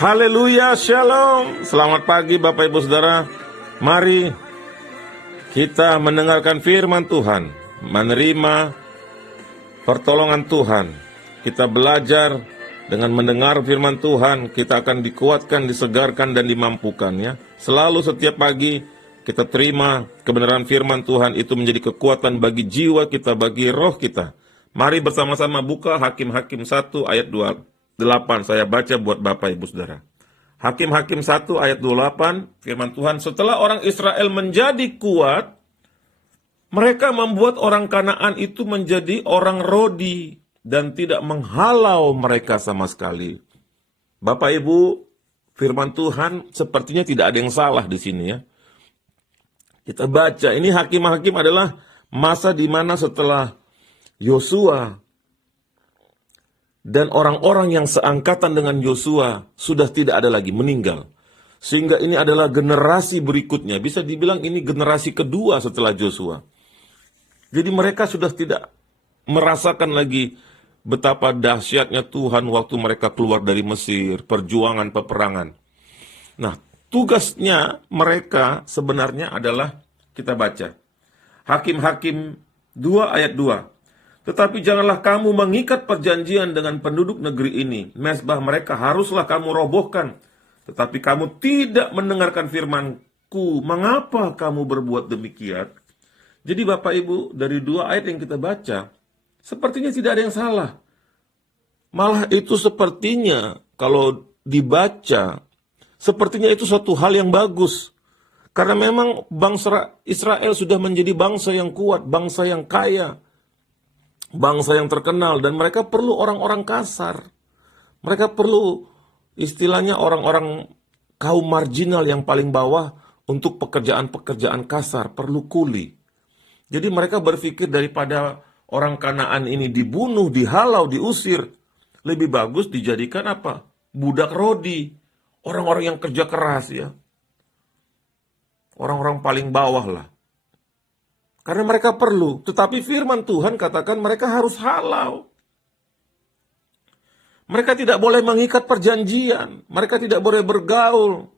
Haleluya, shalom. Selamat pagi Bapak Ibu Saudara. Mari kita mendengarkan firman Tuhan, menerima pertolongan Tuhan. Kita belajar dengan mendengar firman Tuhan, kita akan dikuatkan, disegarkan, dan dimampukan ya. Selalu setiap pagi kita terima kebenaran firman Tuhan, itu menjadi kekuatan bagi jiwa kita, bagi roh kita. Mari bersama-sama buka Hakim-Hakim 1 ayat 28, saya baca buat Bapak Ibu Saudara. Hakim-Hakim 1 ayat 28, firman Tuhan, setelah orang Israel menjadi kuat, mereka membuat orang Kanaan itu menjadi orang Rodi dan tidak menghalau mereka sama sekali. Bapak Ibu, firman Tuhan sepertinya tidak ada yang salah di sini ya. Kita baca, ini Hakim-Hakim adalah masa di mana setelah Yosua dan orang-orang yang seangkatan dengan Yosua sudah tidak ada lagi, meninggal. Sehingga ini adalah generasi berikutnya. Bisa dibilang ini generasi kedua setelah Yosua. Jadi mereka sudah tidak merasakan lagi betapa dahsyatnya Tuhan waktu mereka keluar dari Mesir, perjuangan peperangan. Nah, tugasnya mereka sebenarnya adalah, kita baca, Hakim-Hakim 2 ayat 2. Tetapi janganlah kamu mengikat perjanjian dengan penduduk negeri ini. Mezbah mereka haruslah kamu robohkan. Tetapi kamu tidak mendengarkan firman-Ku. Mengapa kamu berbuat demikian? Jadi Bapak Ibu, dari 2 ayat yang kita baca, sepertinya tidak ada yang salah. Malah itu sepertinya, kalau dibaca, sepertinya itu suatu hal yang bagus. Karena memang bangsa Israel sudah menjadi bangsa yang kuat, bangsa yang kaya, bangsa yang terkenal, dan mereka perlu orang-orang kasar. Mereka perlu istilahnya orang-orang kaum marginal yang paling bawah untuk pekerjaan-pekerjaan kasar, perlu kuli. Jadi mereka berpikir daripada orang Kanaan ini dibunuh, dihalau, diusir, lebih bagus dijadikan apa? Budak Rodi, orang-orang yang kerja keras ya. Orang-orang paling bawah lah. Karena mereka perlu, tetapi firman Tuhan katakan mereka harus halau. Mereka tidak boleh mengikat perjanjian, mereka tidak boleh bergaul.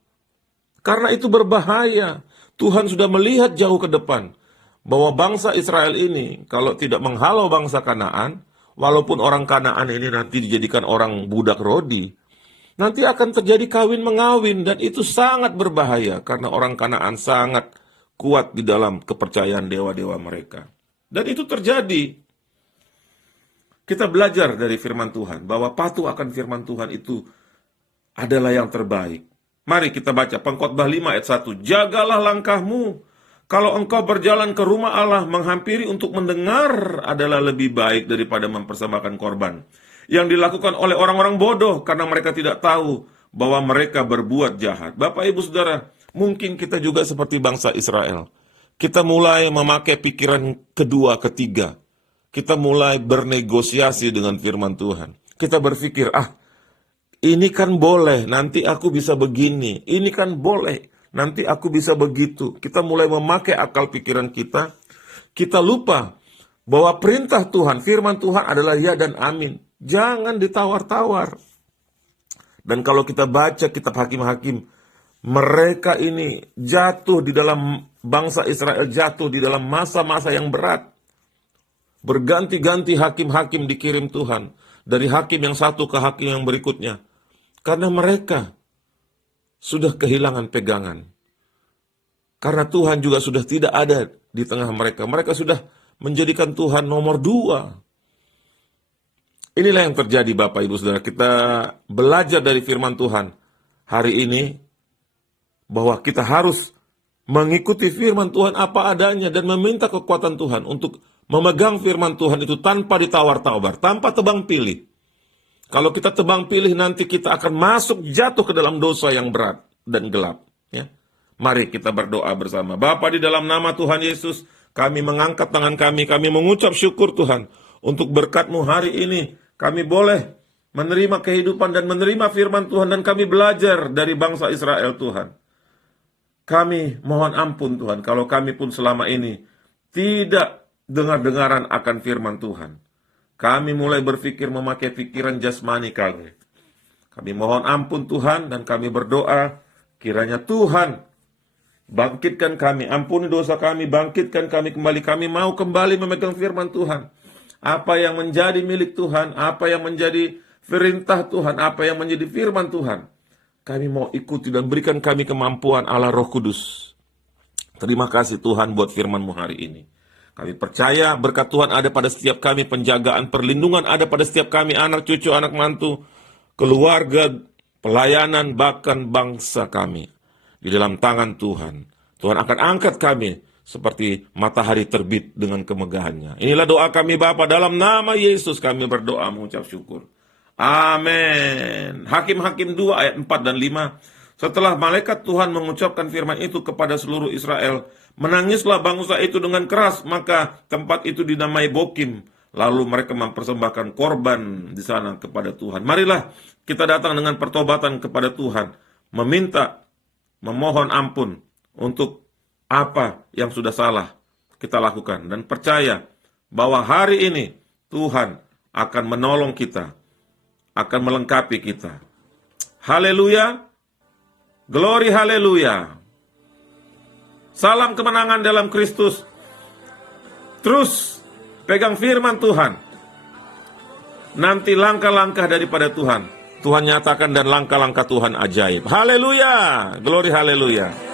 Karena itu berbahaya. Tuhan sudah melihat jauh ke depan bahwa bangsa Israel ini kalau tidak menghalau bangsa Kanaan, walaupun orang Kanaan ini nanti dijadikan orang budak Rodi, nanti akan terjadi kawin mengawin, dan itu sangat berbahaya karena orang Kanaan sangat kuat di dalam kepercayaan dewa-dewa mereka. Dan itu terjadi. Kita belajar dari firman Tuhan bahwa patuh akan firman Tuhan itu adalah yang terbaik. Mari kita baca Pengkhotbah 5 ayat 1. Jagalah langkahmu. Kalau engkau berjalan ke rumah Allah, menghampiri untuk mendengar adalah lebih baik daripada mempersembahkan korban yang dilakukan oleh orang-orang bodoh karena mereka tidak tahu bahwa mereka berbuat jahat. Bapak Ibu Saudara, mungkin kita juga seperti bangsa Israel. Kita mulai memakai pikiran kedua, ketiga. Kita mulai bernegosiasi dengan firman Tuhan. Kita berpikir, ini kan boleh, nanti aku bisa begini. Ini kan boleh, nanti aku bisa begitu. Kita mulai memakai akal pikiran kita. Kita lupa bahwa perintah Tuhan, firman Tuhan adalah ya dan amin. Jangan ditawar-tawar. Dan kalau kita baca kitab Hakim-Hakim, mereka ini jatuh di dalam, bangsa Israel jatuh di dalam masa-masa yang berat. Berganti-ganti hakim-hakim dikirim Tuhan. Dari hakim yang satu ke hakim yang berikutnya. Karena mereka sudah kehilangan pegangan. Karena Tuhan juga sudah tidak ada di tengah mereka. Mereka sudah menjadikan Tuhan nomor 2. Inilah yang terjadi Bapak Ibu Saudara. Kita belajar dari firman Tuhan hari ini, bahwa kita harus mengikuti firman Tuhan apa adanya dan meminta kekuatan Tuhan untuk memegang firman Tuhan itu tanpa ditawar-tawar, tanpa tebang pilih. Kalau kita tebang pilih, nanti kita akan masuk jatuh ke dalam dosa yang berat dan gelap. Ya. Mari kita berdoa bersama. Bapa, di dalam nama Tuhan Yesus, kami mengangkat tangan kami mengucap syukur Tuhan untuk berkat-Mu hari ini. Kami boleh menerima kehidupan dan menerima firman Tuhan, dan kami belajar dari bangsa Israel Tuhan. Kami mohon ampun Tuhan, kalau kami pun selama ini tidak dengar-dengaran akan firman Tuhan. Kami mulai berpikir memakai pikiran jasmani kami. Kami mohon ampun Tuhan dan kami berdoa kiranya Tuhan bangkitkan kami, ampuni dosa kami, bangkitkan kami kembali. Kami mau kembali memegang firman Tuhan. Apa yang menjadi milik Tuhan, apa yang menjadi perintah Tuhan, apa yang menjadi firman Tuhan, kami mau ikuti dan berikan kami kemampuan Allah Roh Kudus. Terima kasih Tuhan buat firman-Mu hari ini. Kami percaya berkat Tuhan ada pada setiap kami, penjagaan, perlindungan ada pada setiap kami, anak cucu, anak mantu, keluarga, pelayanan, bahkan bangsa kami. Di dalam tangan Tuhan. Tuhan akan angkat kami seperti matahari terbit dengan kemegahannya. Inilah doa kami Bapa, dalam nama Yesus kami berdoa mengucap syukur. Amin. Hakim-Hakim 2 ayat 4 dan 5. Setelah malaikat Tuhan mengucapkan firman itu kepada seluruh Israel, menangislah bangsa itu dengan keras, maka tempat itu dinamai Bokim. Lalu mereka mempersembahkan korban di sana kepada Tuhan. Marilah kita datang dengan pertobatan kepada Tuhan, memohon ampun untuk apa yang sudah salah kita lakukan, dan percaya bahwa hari ini Tuhan akan menolong kita, akan melengkapi kita. Haleluya. Glory haleluya. Salam kemenangan dalam Kristus. Terus pegang firman Tuhan. Nanti langkah-langkah daripada Tuhan Tuhan nyatakan, dan langkah-langkah Tuhan ajaib. Haleluya. Glory haleluya.